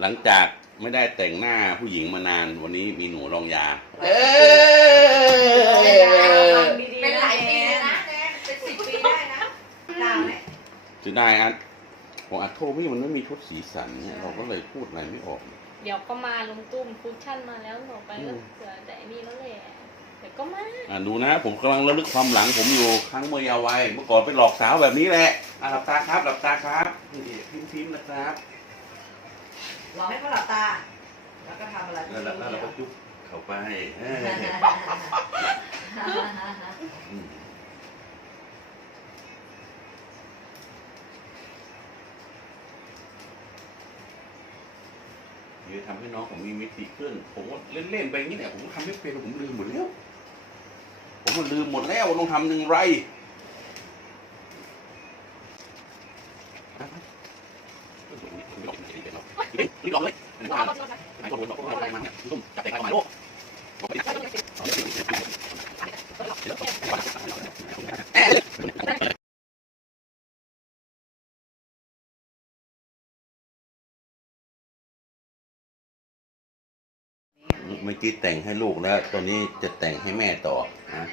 หลังจากไม่ได้แต่งหน้าผู้หญิงมานานวันนี้มีหนูรองยา เออเป็นหลายปีแล้วนะแนนเป็นสิบปีได้นะนานไหมจะได้อันของอัดโทพี่มันไม่มีชุดสีสันเนี่ยเราก็เลยพูดอะไรไม่ออก เดี๋ยวก็มาลงตุ้มคุชชั่นมาแล้วหนูไปก็อืมเสือแต่นี่แล้วแหละเดี๋ยวก็มาอ่าดูนะ ผมกำลังระลึกความหลังผมอยู่ครั้งเมื่อเยาว์วัยเมื่อก่อนไปหลอกสาวแบบนี้แหละอะหลับตาครับหลับตาครับนี่พิมพ์พิมพ์นะครับห ลอกให้เขาหลับตา แล้วก็ทำอะไรแล้วแล้วแล้วเราก็จุ๊บเข้าไปเอออืมเดี๋ยวทำให้น้องผมมีมิติขึ้น ผมก็เล่นๆไปอย่างนี้เนี่ยผมก็ทำไม่เป็นผมลืมหมดแล้ว ผมมันลืมหมดแล้วว่าต้องทำอย่างไร รีบลองเลยจับแต่เข้ามาโลกเมื่อกี้แต่งให้ลูกแล้ว ตอนนี้จะแต่งให้แม่ต่อนะ